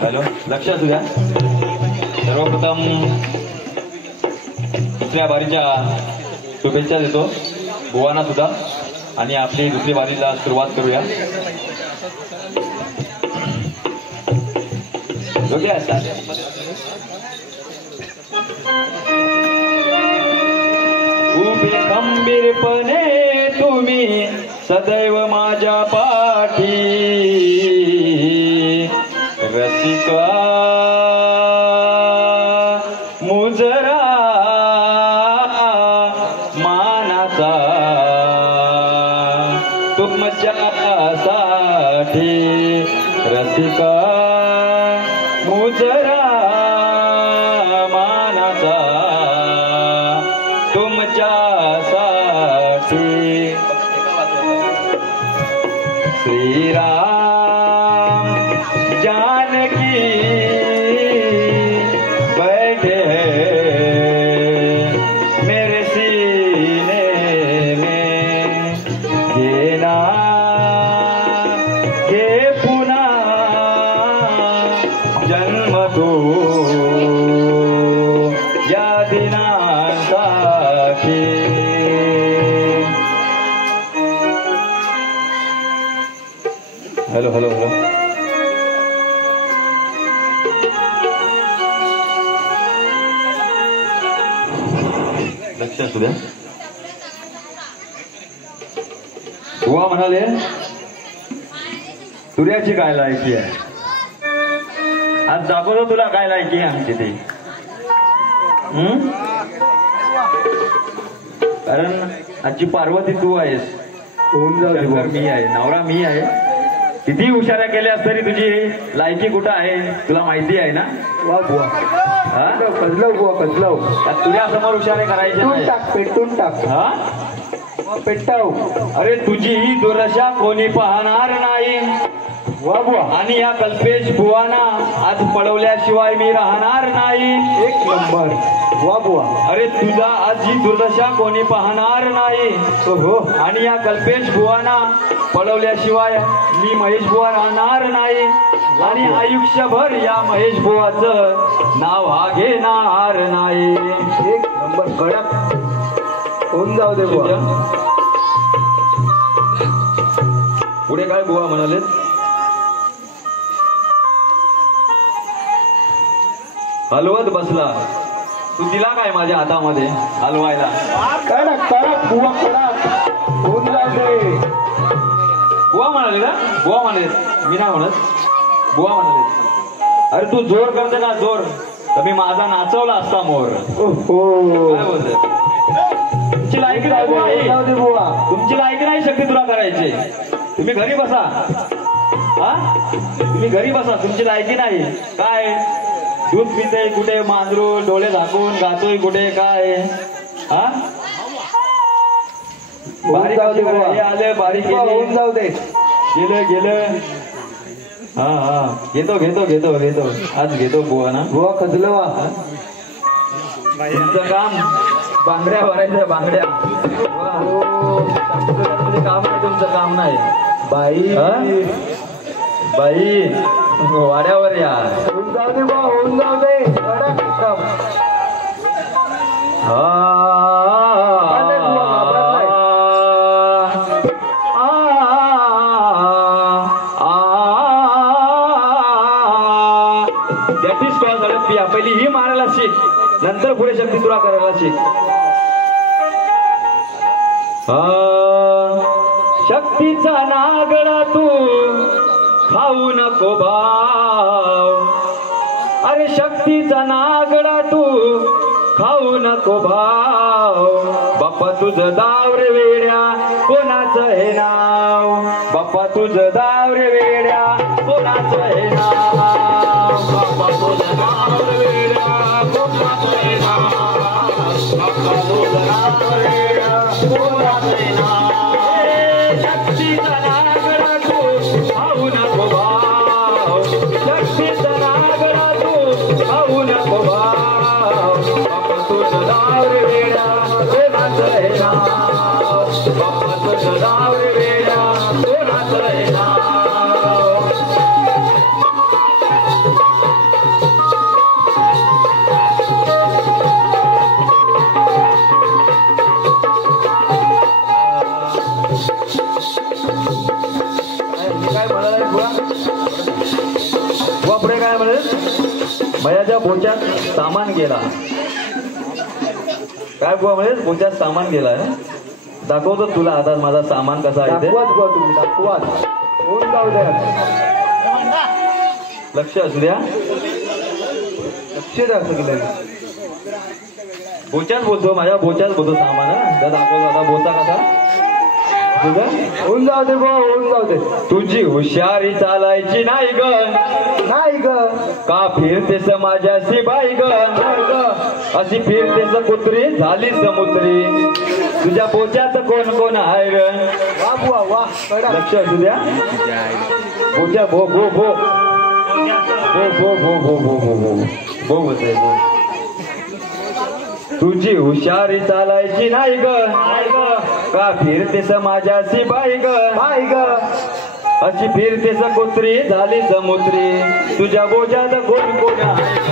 Hello, लक्ष असू द्या. सर्वप्रथम दुसऱ्या बारीच्या शुभेच्छा देतो बुवांना सुद्धा, आणि आपली दुसरी बारीला सुरुवात करूया. योग्य असतात. उभे खंबीरपणे तुम्ही सदैव माझ्या पाठी, रसिका मुजरा मानाचा तुमच्यासाठी, रसिका मुजरा मानाचा तुमच्यासाठी. श्रीराम जानकी बैठे मेरे सीने में, घेना घे पुन्हा जन्म तो या दिनांसाठी. Hello hello hello. लक्ष असू द्या. बुवा म्हणाले तुर्याची काय लायकी आहे, आज दाखवतो तुला काय लायकी आहे आमची ते. कारण आजची पार्वती तू आहेस, शंकर मी आहे, नवरा मी आहे. किती हुशाऱ्या केल्यास तरी तुझी लायकी कुठं आहे तुला माहिती आहे ना. वा बुवा, हा कजलव बुवा, कजलव. तुझ्या समोर हुशारे करायचे नाही. पेटून टाक. हा पेटाव. अरे तुझी ही दुर्दशा कोणी पाहणार नाही. वा बुवा, आणि या कल्पेश बुवाना आज पळवल्याशिवाय मी राहणार नाही. एक नंबर. वा बुवा, अरे तुझा आज ही दुर्दशा कोणी पाहणार नाही. हो. आणि या कल्पेश बुवाना पळवल्याशिवाय मी महेश बुवा राहणार नाही आणि आयुष्यभर या महेश बुवाचं नाव हा घेणार नाही. एक नंबर कडक होऊन जाऊ दे बुवा. पुढे काय बुवा म्हणाले? हलवत बसला. तू दिला काय माझ्या हातामध्ये हलवायला? कडक कडक बुवा कडक होऊन जाऊ दे. बुवा म्हणाले ना? बुवा म्हणाले, मी नाही म्हणत, बुवा म्हणाले. अरे तू जोर करते ना जोर, तर मी माझा नाचवला असता मोर. ओहो काय बोलते? तुमची लायकी नाही बुवा ही. जाऊ दे बुवा. तुमची लायकी नाही शक्ती तुला करायची. तुम्ही घरी बसा. हा, तुम्ही घरी बसा, तुमची लायकी नाही. काय दूध पिते कुठे, मांजरू डोळे झाकून गातोय कुठे, काय हा? बारीक जाऊ दे बुवा. हे आलं, बारीक बुवा, होऊन जाऊ दे. गेलं गेलं. हा हा, घेतो घेतो घेतो घेतो, आज घेतो बुवा ना. बुवा खचलं वा. तुमचं काम बांगड्या भरायचं, बांगड्या. काम नाही तुमचं, काम नाही. बाई हा? बाई वाड्यावर या. होऊन जाऊ दे बुवा, होऊन जाऊ दे. कडक काम. पहिली ही मारायला शिक, नंतर पुढे शक्ती तुला करायला शिक. शक्तीचा नागडा तू खाऊ नको भाव. अरे शक्तीचा नागडा तू खाऊ नको भाव. बाप्पा तुझं दाव रे वेड्या, कोणाचं हे नाव. बाप्पा तुझं दाव रे वेड्या, कोणाचं हे नाव. बाप्पा तुझं दाव रे वेड्या, कोणाचं हे नाव. बाप्पा तुझं दाव रे वेड्या, कोणाचं हे नाव. शक्तीचा नागडा तू खाऊ नको भाव. शक्तीचा नागडा तू खाऊ नको भाव. बाप्पा तुझं दाव रे वेड्या, कोणाचं हे नाव. बाप्पा तुझं दाव रे वेड्या, कोणाचं हे नाव. काय म्हणाला बुवा? बुवा पुढे काय म्हणेल? मयाच्या बोच्यात सामान गेला. काय बुवा म्हणेल? बोच्यात सामान गेला. दाखवतो तुला आता माझा सामान कसा आहे ते. दाखवाच बुवा, तुम्ही दाखवाच. होऊन जाऊ दे. लक्ष असू द्या. लक्ष द्या सगळं. बोच्यात बोलतो, माझ्या बोच्यात बोलतो सामान. दाखवतो आता बोचा कसा तुझं. होऊन जाऊ दे बुवा, होऊन जाऊ दे. तुझी हुशारी चालायची नाही ग, नाही ग. का फिरतेस माझ्याशी बाई ग. अशी फिरतेस कुत्री झाली समुद्री. तुझ्या बोच्यात कोण कोण आहे ग. वा बुवा वा. कडक. लक्ष असू द्या. बोच्या भो भो भो भो भो भो भो भो भो भो बोलतोय भो. तुझी हुशारी चालायची नाही ग, का फिरतेस माझ्याशी बाई ग. बाई ग. अशी फिरतेस कुत्री झाली समुद्री. तुझ्या बोजात कोण कोण आहे ग.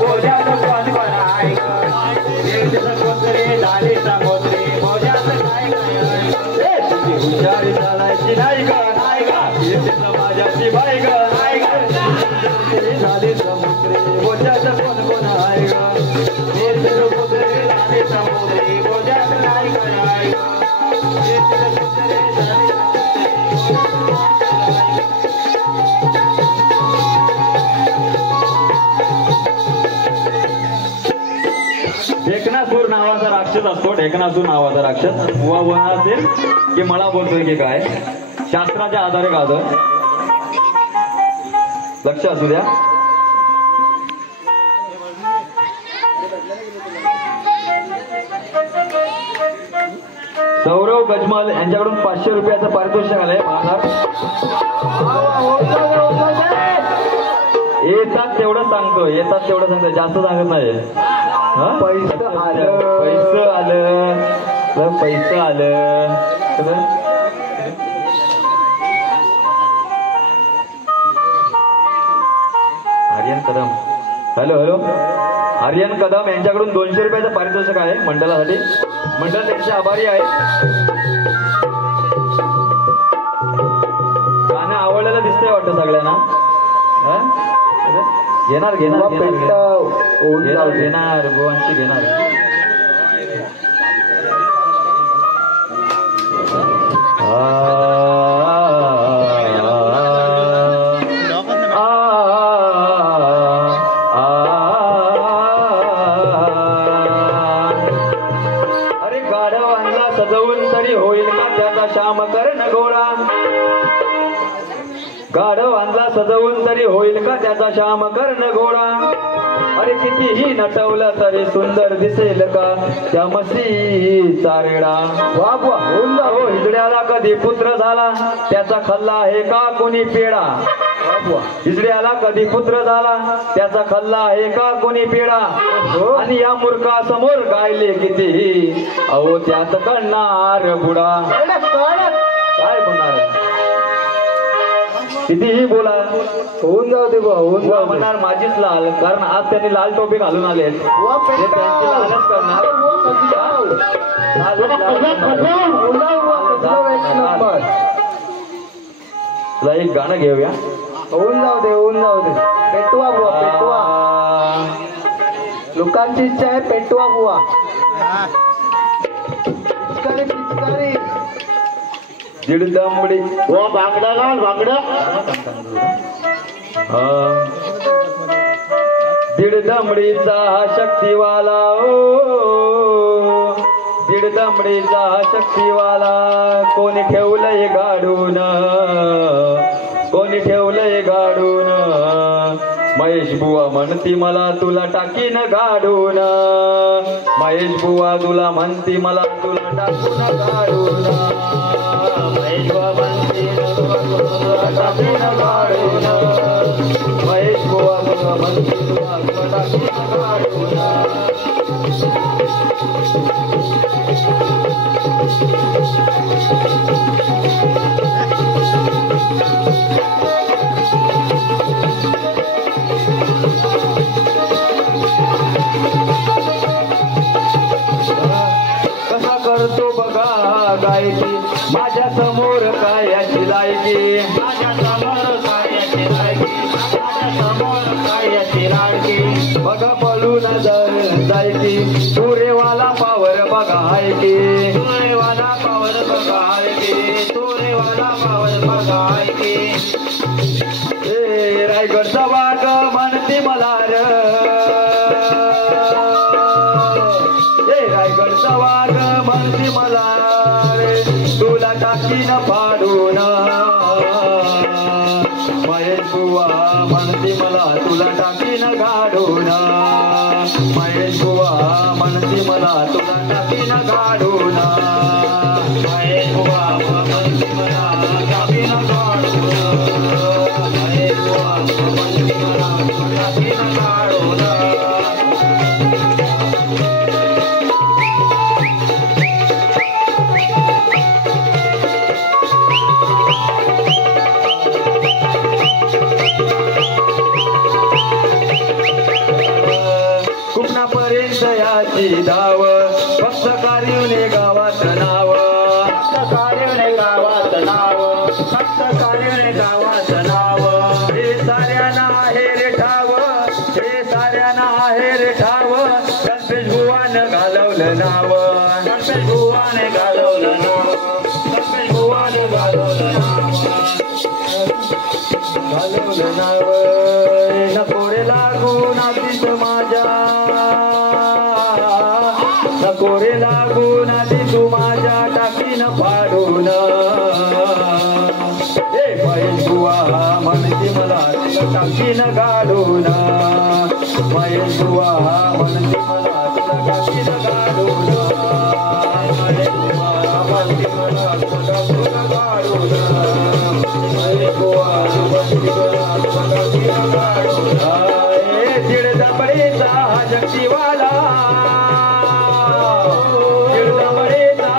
बोजात कोण कोण आहे ग. फिरतेस कुत्री झाली समुद्री. बोजात काय काय. तुझी हुशारी चालायची नाही ग, फिरतेस माझ्याशी बाई ग. झाली समुद्री. बोजात कोण कोण आहे ग. फिरतेस कुत्री झाली समुद्री. बोजात काय काय आहे ग. ढेकणासूर नावाचा राक्षस असतो. ढेकणासूर नावाचा राक्षस बुवा बोलणार असेल की मला बोलतोय की काय, शास्त्राच्या आधारे गाजर. लक्ष असू द्या. सौरव गजमल यांच्याकडून 500 रुपयाचं पारितोषिक आलंय. येतात तेवढं सांगतो, येतात तेवढं सांगतो, जास्त सांगत नाही. पैसे आलं. पैसे आलं. पैसा आलं कसं? आर्यन कदम हॅलो हॅलो आर्यन कदम यांच्याकडून 200 रुपयाचं पारितोषिक आहे मंडळासाठी. मंडळ त्यांचे आभारी आहे. गाणं आवडलेलं दिसतंय वाटतं सगळ्यांना. घेणार घेणार घेणार घेणार गोवांची घेणार. अरे गाढवांना सजवून तरी होईल का त्याचा श्याम कर्ण गोळा. गाढवांना सजवून तरी होईल का त्याचा श्याम कर्ण गोळा. अरे कितीही नटवलं तरी सुंदर दिसेल का त्या म्हशीचा रेडा. बाबा हो हिजड्याला कधी पुत्र झाला त्याचा खल्ला आहे का कोणी पेडा. हिजड्याला कधी पुत्र झाला त्याचा खल्ला आहे का कोणी पेडा. आणि या मूर्खा समोर गायले कितीही अहो त्यात कळणार बुडा. काय बोलणार कितीही बोला होऊन जाऊ दे बा. होऊन जाऊ म्हणणार माझीच लाल. कारण आज त्यांनी लाल टोपी घालून आले. तुला एक गाणं घेऊया. होऊन जाऊ दे होऊन जाऊ दे. पेटवा बुवा पेटवा. लोकांची इच्छा आहे पेटवा बुवा. पिचकारी पिचकारी दीड दमडी वा बांगडा घाल बांगडा. दीड दमडीचा हा शक्तिवाला ओ. दीड दमडीचा हा शक्तिवाला कोणी ठेवलंय गाडून. कोणी ठेवलंय गाडून. महेश बुवा म्हणती मला तुला टाकीन गाडून. महेश बुवा तुला म्हणती मला तुला टाकून गाडून. महेश बुवा म्हणती तुला टाकीन गाडून. महेश बुवा तुला म्हणती तुला टाकीन गाडून. कसा करतो बघा गायकी माझ्या समोर कायाची लायकी. माझ्या समोर कायाची लायकी. माझ्या समोर कायाची लायकी. बघा पळून जायची तुरेवाला पावर बघा हाय की. तुरेवाला पावर बघा हाय की. तुरेवाला पावर बघा हाय की. ए रायगडचा वाघ म्हणते मला र. रायगडचा वाघ म्हणते मला रे तुला टाकीन फाडून. महेश बुवा म्हणते मला तुला टाकीन गाडून. महेश बुवा म्हणते मला तुला टाकीन गाडून. महेश बुवा म्हणते मला टाकीन गाडून. महेश बुवा म्हणते मला टाकीन गाडून. कुपनापर्यंत याची धाव फक्त कार्युने गावात नाव. फक्त कार्युने गावात नाव. फक्त कार्युने गावात नाव. हे साऱ्यांना आहे रे ठाव. हे साऱ्यांना आहे रे ठाव. गणपेश बुवानं घालवलं नाव. गणपेश बुवाने घालवलं नाव. गणपेश बुवाने घालवलं नाव. घालवलं नाव. नको रे लागू नातीत माझ्या. नको रे लागू नाती तू माझ्या टाकीन फाडून. ए महेश बुवा म्हणते मला तुला टाकीन गाडून. महेश बुवा म्हणते मला तुला टाकीन गाडून. महेश बुवा म्हणते मला तुला टाकीन गाडून. महेश बुवा म्हणते मला तुला टाकीन गाडून. दीड दमडीचा शक्तिवाला. दीड दमडीचा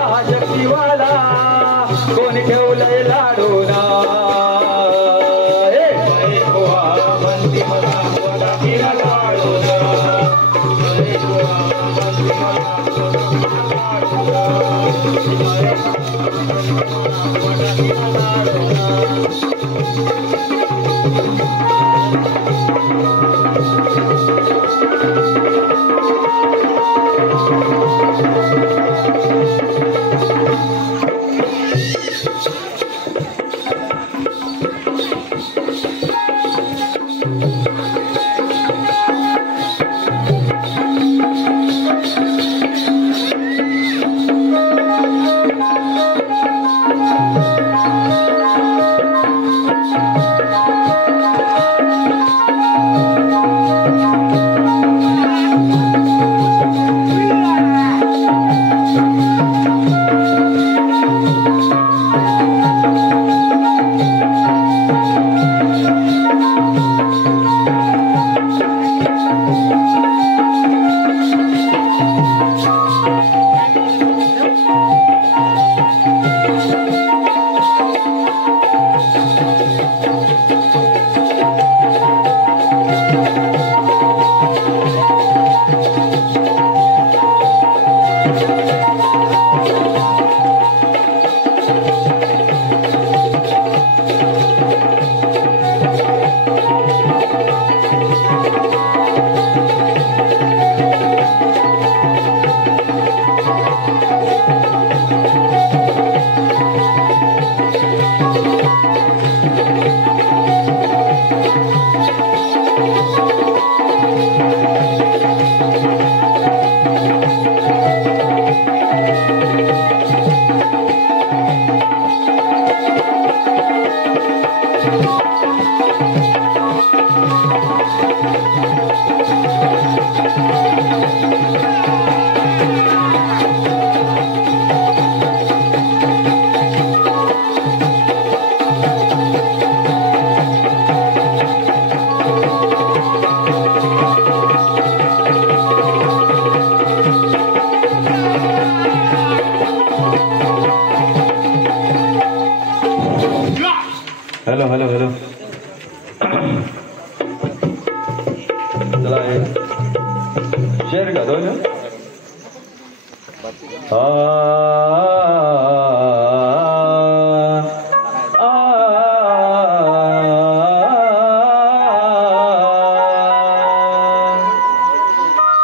हॅलो हॅलो हॅलो चला शेअर का दोन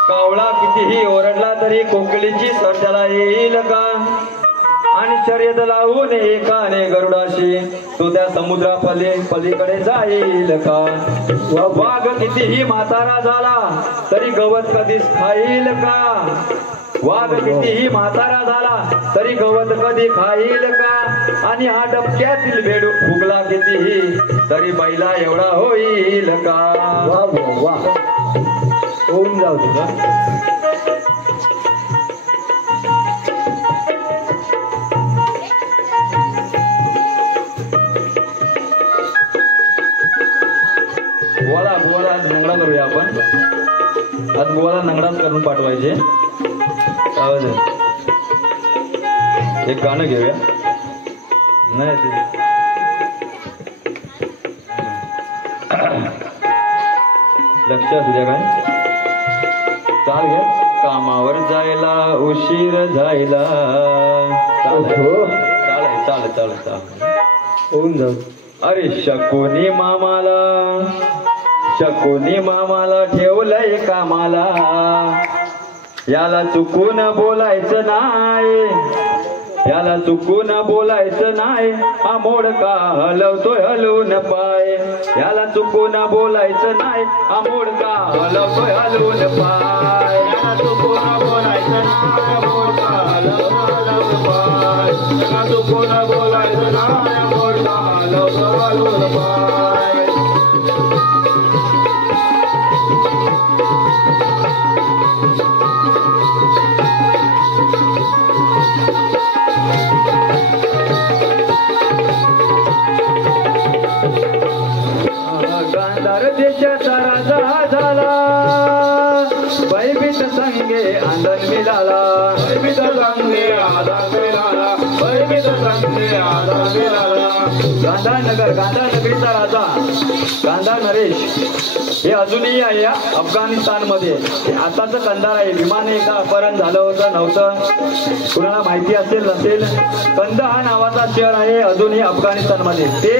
कावळा कितीही ओरडला तरी कोकिळीची सर त्याला येईल का आणि शर्यत लावून एकाने गरुडाशी तो त्या समुद्रा पलीकडे जाईल का वाघ कितीही म्हातारा झाला तरी गवत कधीच खाईल का वाघ कितीही म्हातारा झाला तरी गवत कधी खाईल का आणि हा डबक्यातील बेडूक फुगला कितीही तरी बैला एवढा होईल का वा वा वा होऊन जाऊ तुझा गोवाला गोवाला नंगडा करूया आपण आज गोवाला नंगडाच करून पाठवायचे आवाज एक गाणं घेऊया नाही ते लक्ष असू द्या काय चाल घ्या कामावर जायला उशीर जायला चाल चाल चाल होऊन जाऊ अरे शकुनी मामाला ठेवलंय कामाला याला चुकून बोलायचं नाही याला चुकून बोलायचं नाही हा मोडका हलवतोय हलवून पाय याला चुकून बोलायचं नाही हा मोडका हलवतोय हलवून पाय याला चुकून बोलायचं नाही मोडका हलवून पाय याला चुकून बोलायचं नाही मोडका हलवतोय हलवून पाय गांधार देशाचा राजा झाला भयभीत संगे आनंद मिळाला भयभीत संगे आनंद मिळाला भयभीत संगे आनंद मिळाला गांधार नगरीचा राजा गांधार नरेश हे अजूनही आहे या अफगाणिस्तानमध्ये. आताचं कंधार आहे. विमान एका अपहरण झालं होतं नव्हतं, कुणाला माहिती असेल नसेल. कंद हा नावाचा शहर आहे अजूनही अफगाणिस्तानमध्ये. ते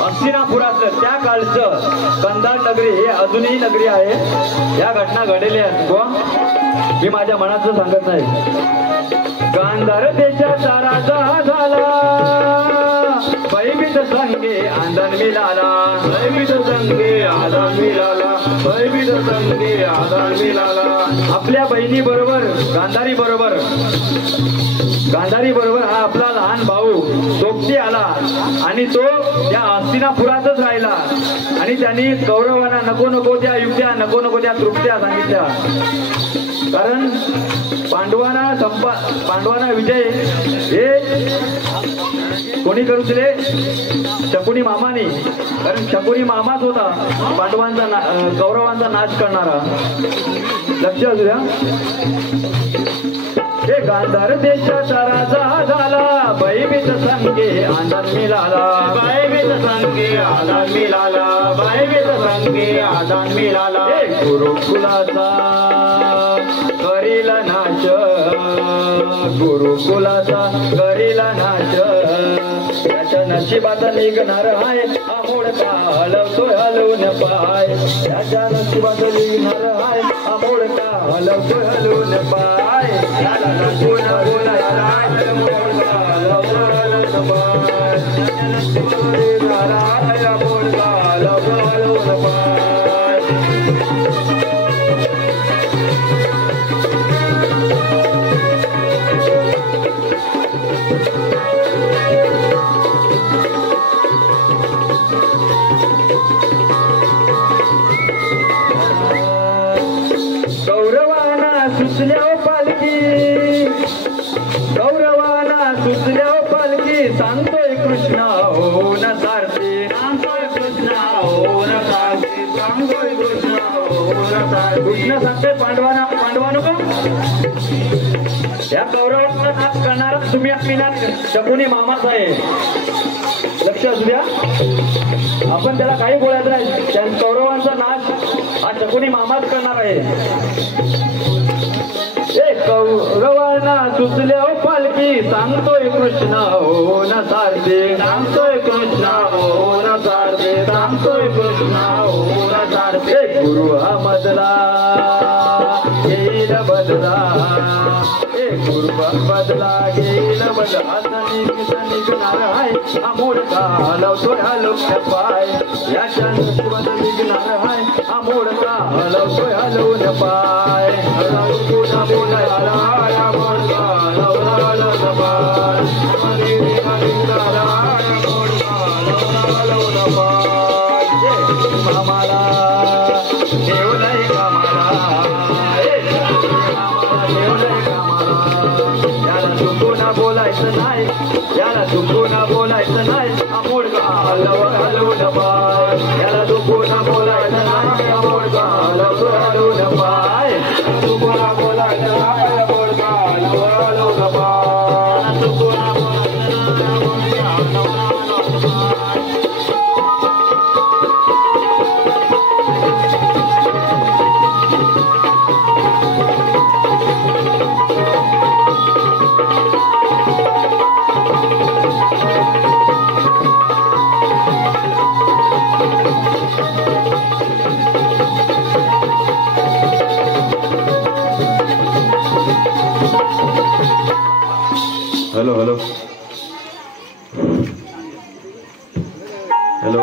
हस्तिनापुरातलं त्या काळचं कंधार नगरी हे अजूनही नगरी आहे. या घटना घडलेल्या आहेत बुवा, मी माझ्या मनाचं सांगत नाही. गांधार देशाचा राजा झाला, भयभीत संगे आंदण मिळाला, भयभीत संगे आंदण मिळाला, भयभीत संगे आंदण मिळाला. आपल्या बहिणी बरोबर गांधारी बरोबर हा आपला लहान भाऊ सोबती आला आणि तो त्या हस्तिनापुरातच राहिला. आणि त्यांनी कौरवांना नको त्या युक्त्या, नको त्या तृप्त्या सांगितल्या. कारण पांडवांना विजय हे कोणी करू दिले? शकुनी मामाने. कारण शकुनी मामाच होता कौरवांचा नाश करणारा. लक्ष असू द्या. हे गांधार देशाचा राजा झाला, भयभीत संगे आंदण मिळाला, भयभीत संगे आंदण मिळाला, भयभीत संगे आंदण मिळाला. गुरुकुलाचा करील नाश, गुरुकुलाचा करील नाश. त्याच्या नशिबात निघणार आहे मोडका हलवतोय हलवून पाय. त्याच्या नशिबात निघणार आहे मोडका हलवतोय हलवून पाय. पुन्हा बोलायला मोडका हलवतोय हलवून पाय. निघणार आहे मोडका हलवतोय हलवून पाय. सुचल्या पालखी सांगतोय कृष्ण हो न सारथी, सांगतोय कृष्ण हो न सारथी, सांगतोय कृष्ण हो न सारथी. कृष्ण सांगतोय पांडवांनो या कौरवांचा नाश करणारा तुम्ही आपला शकुनी मामाच आहे. लक्ष असू द्या. आपण त्याला काही बोलायचं नाही. त्या कौरवांचा नाश हा शकुनी मामाच करणार आहे. कौरवांना सुचल्या पालखी सांगतोय कृष्ण हो न सारथे, सांगतोय कृष्ण हो न सारथे, सांगतोय कृष्ण हो न सारथे. गुरु हा मधला घेईल बदला, गुरु बदला घेईल बदला. निघणार आहे हा मोडका हलवतोय हलवून पाय. याच्या नशिबात निघणार आहे हा मोडका हलवतोय हलवून पाय. पुन्हा बोलायला या मोडका हलवला हलवून पाय. निघणार आहे मोडका हलवून पाय. मामाला ठेवलंय कामाला, ठेवलंय कामाला. याला चुकून बोलायचं नाही, याला चुकून बोलायचं नाही हा मोडका हलवून पाय. याला चुकून बोलायचं नाही हा मोडका हलवून पाय. चुकून बोलायचं नाही हा मोडका हलवून पाय. चुकून हॅलो हॅलो हॅलो.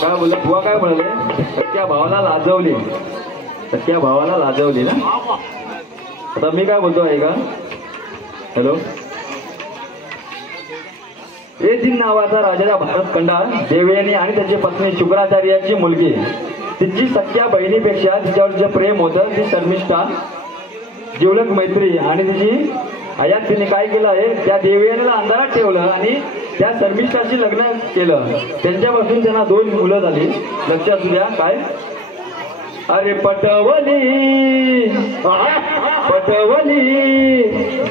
काय बोलला बुवा, काय म्हणाले? सख्या भावाला लाजवली, सख्या भावाला लाजवली ना. आता मी काय बोलतो आहे का? हॅलो. एजिन नावाचा राजाचा भारत खंडा देवयानी आणि त्याची पत्नी शुक्राचार्याची मुलगी, तिची सख्या बहिणीपेक्षा तिच्यावर जे प्रेम होतं ती शर्मिष्ठा, जिवलग मैत्री, आणि तिची आयात तिने काय केलं आहे, त्या देवयानीला अंधारात ठेवलं आणि त्या शर्मिष्ठाशी लग्न केलं. त्यांच्यापासून त्यांना 2 मुलं झाली. लक्षात असू द्या. काय? अरे पटवली पटवली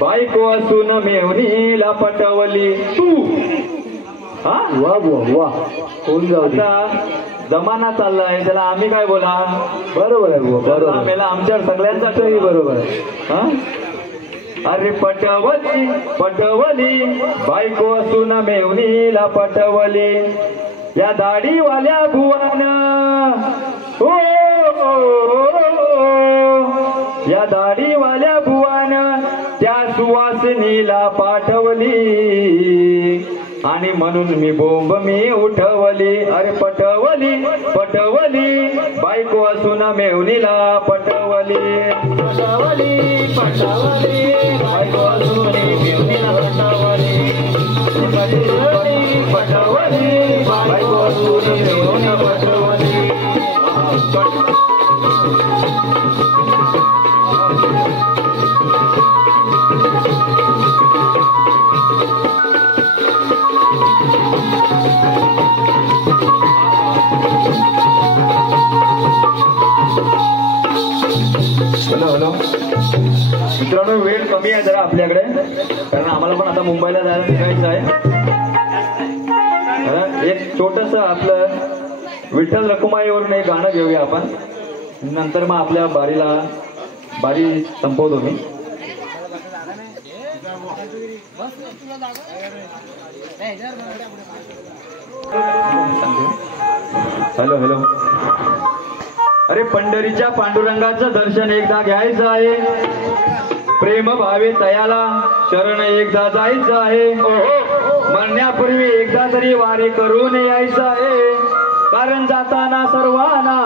बायको असून मेवणीला पटवली तू. हा वा वा वा. कोण जाऊ दे. जमाना चाललाय त्याला आम्ही काय बोला. बरोबर आहे बरोबर. मेला आमच्या सगळ्यांसाठी बरोबर आहे. हा. अरे पटवली पटवली बायको असून मेवणीला पटवली, या दाढीवाल्या भुवन हो, या दाढीवाल्या भुवन त्या सुवासिनीला पाठवली, आणि म्हणून मी बोंब मी उठवली. अरे पटवली पटवली बायको असून मेवणीला पटवली, पटवली पटवली बायको असून मेवणीला पटवली, पटवली पटवली बायको असून मेवणीला पटवली. हॅलो हॅलो मित्रांनो, वेळ कमी आहे जरा आपल्याकडे, कारण आम्हाला पण आता मुंबईला जायला निघायचं आहे. एक छोटस आपलं विठ्ठल रखुमाईवरून एक गाणं घेऊया आपण, नंतर मग आपल्या बारी संपवतो मी. Hello hello. अरे पंढरीच्या पांडुरंगाचं दर्शन एकदा घ्यायचं आहे, प्रेम भावे तयाला शरण एकदा जायचं आहे, मरण्यापूर्वी एकदा तरी वारी करून यायचं आहे, कारण जाताना सर्वांना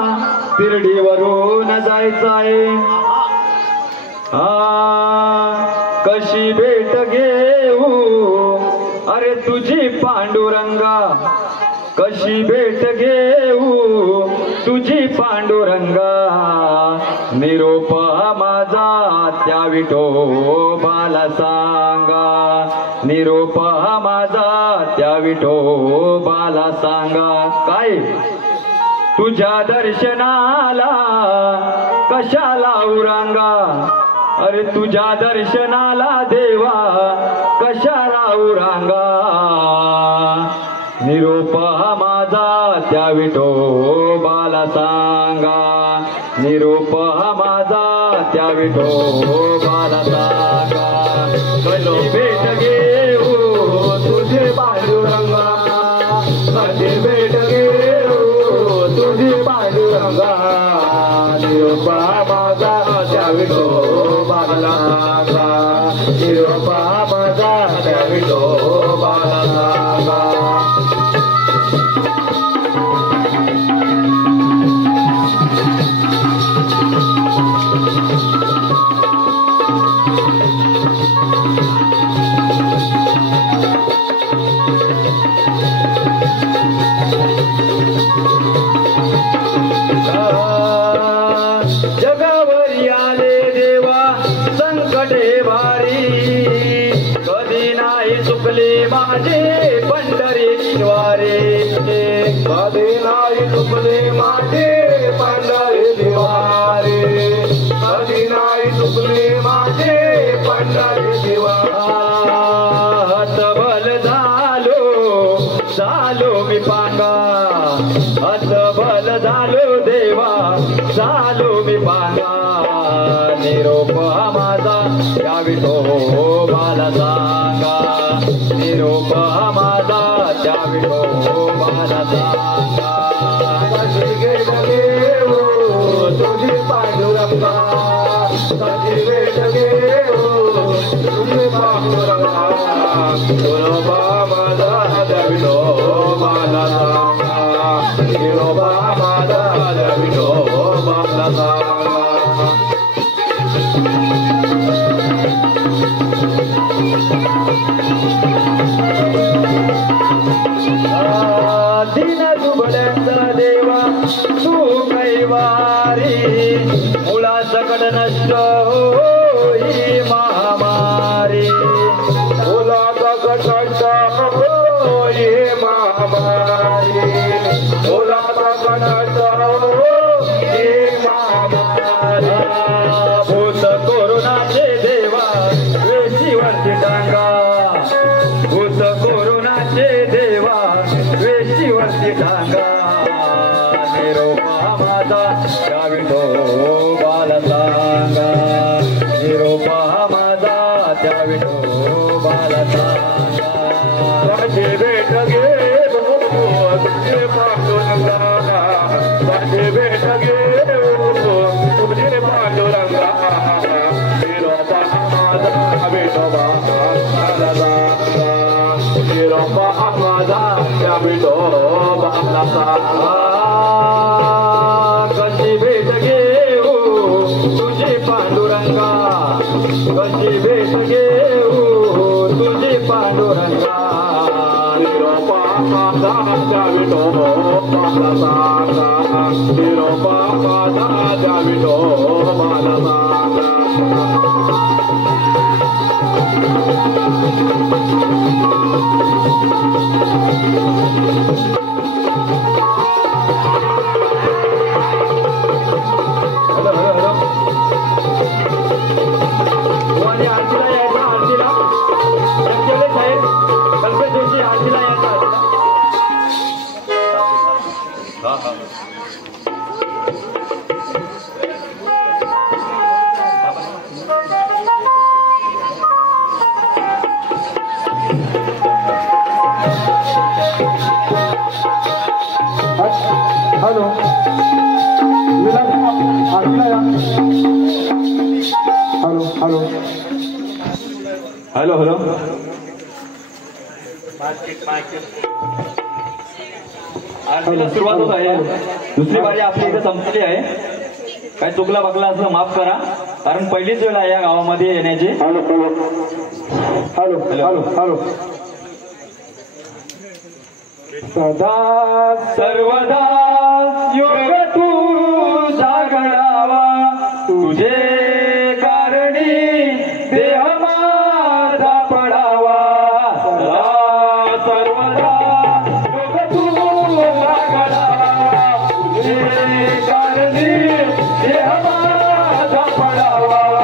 तिरडीवरून जायचं आहे. कशी भेट घेऊ अरे तुझी पांडुरंगा, कशी भेट घेऊ तुझी पांडुरंगा, निरोप माझा त्या विठोबाला सांगा, निरोप माझा त्या विठोबाला सांगा. काय? तुझ्या दर्शनाला कशाला उरांगा, अरे तुझ्या दर्शनाला देवा कशाला उरांगा, निरोप माझा त्या विठोबाला सांगा, निरोप माझा त्या विठोबाला सांगा. कधी भेट घेऊ तुझे पांडुरंगा, कधी भेट घेऊ तुझे पांडुरंगा, निरोप माझा त्या विठोबाला सांगा, निरोप माझा त्या विठोबाला सांगा. माझे पंढरी द्वारे कधी नाही चुकले माझे पंढरी दिवारे कधी नाही चुकले माझे पंढरी दिवारे हतबल झालो मी पांगा हतबल झालो देवा झालो मी पांगा निरोप माझा या विठोबाला सांगा निरोप माझा त्या विठोबाला सांगा कधी गेले हो तुझी पांडुरंगा कधी गेले हो तुझी पांडुरंगा विठोबा माझा त्या विठोबाला सांगा विठोबा माझा त्या विठोबाला सांगा दिन दुबळ्यांचा देवा तू कैवारी मुळा सकट नष्ट होई महामारी मुला सकट होई महामारी मुला सकट होई महामारी भूत कोरोनाचे देवा वेशीवरती टांगा भूत कोरोनाचे देवा वेशीवरती टांगा निरोपा माझा त्या विठोबाला सांगा निरोपा माझा त्या विठोबाला सांगा माझे भेट गे तुझे पांडुरंगा माझे भेट गे तुझे पांडुरंगा विरोबा माझा विठोबा मला सांगा विरोबा माझा त्या विठोबाला सांगा कशी भेट घेऊ तुझी पांडुरंगा कशी भेट घेऊ तुझी पांडुरंगा विरोबा माझा त्या विठोबाला सांगा विरोबा माझा त्या विठोबाला सांगा आणि आरतीला यायचा आरतीला त्यांच्याकडे साहेब कल्पेश जोशी आरतीला यायचा हॅलो आरतीला या हॅलो हॅलो हॅलो हॅलो आरतीला सुरुवात होत आहे दुसरी बारी आपली इथे संपलेली आहे काय चुकला बगला असं माफ करा कारण पहिलीच वेळ आहे या गावामध्ये येण्याची हॅलो हॅलो हॅलो हॅलो सदा सर्वदा योग तू जागणावा तुझे कारणी देह माझा पडावा सदा सर्वदा योग तू जागणावा तुझे कारणी देह माझा पडावा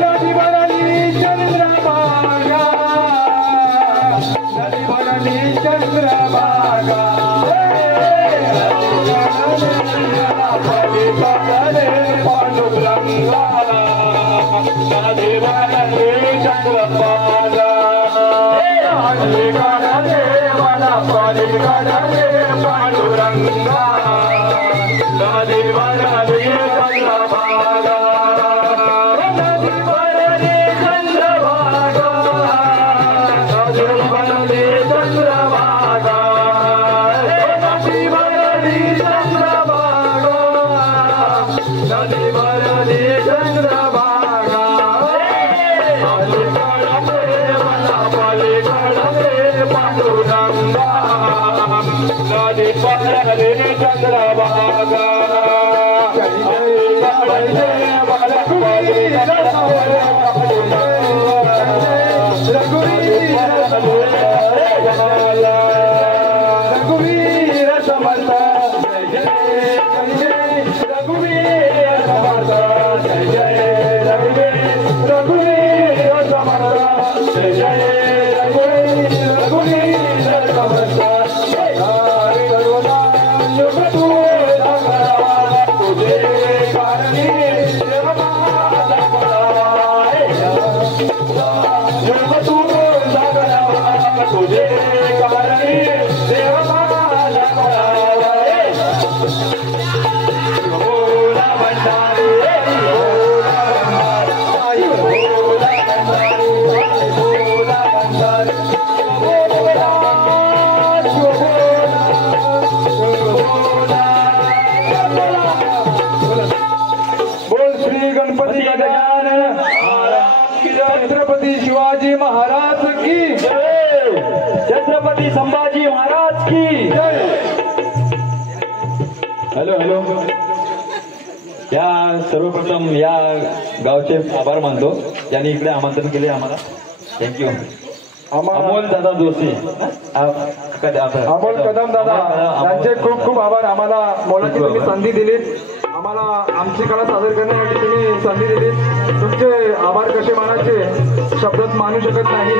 नदी भरली चंद्रभागा नदी भरली चंद्रभागा पांडुरंगाला नदी भरली चंद्रभागा मला पांडुरंगा नदी भरली चंद्रभागा नदी भरली चंद्रभागा नदी भरली चंद्रभागा नदी भरली चंद्रभागा नदी भरली चंद्रभागा पांडुरंगा नदी भरली चंद्रभागा रघुवीर समर्थ जय रघुवीर समर्थ जय रघुवीर समर्थ जय रघुवीर समर्थ युग तू तुझे कारणी युग तू तुझे कारणी भोला भंडारी भोला भंडारी बोल श्री गणपती गजानन छत्रपती शिवाजी महाराज की जय छत्रपती संभाजी महाराज की जय हॅलो हॅलो या सर्वप्रथम या गावचे आभार मानतो ज्यांनी इकडे आमंत्रण केले आम्हाला थँक्यू अमोल दादा जोशी अमोल कदम दादा यांचे खूप खूप आभार आम्हाला मोलाची तुम्ही संधी दिलीत आम्हाला आमची कला सादर करण्यासाठी तुम्ही संधी दिलीत तुमचे आभार कसे मानायचे शब्दात मानू शकत नाही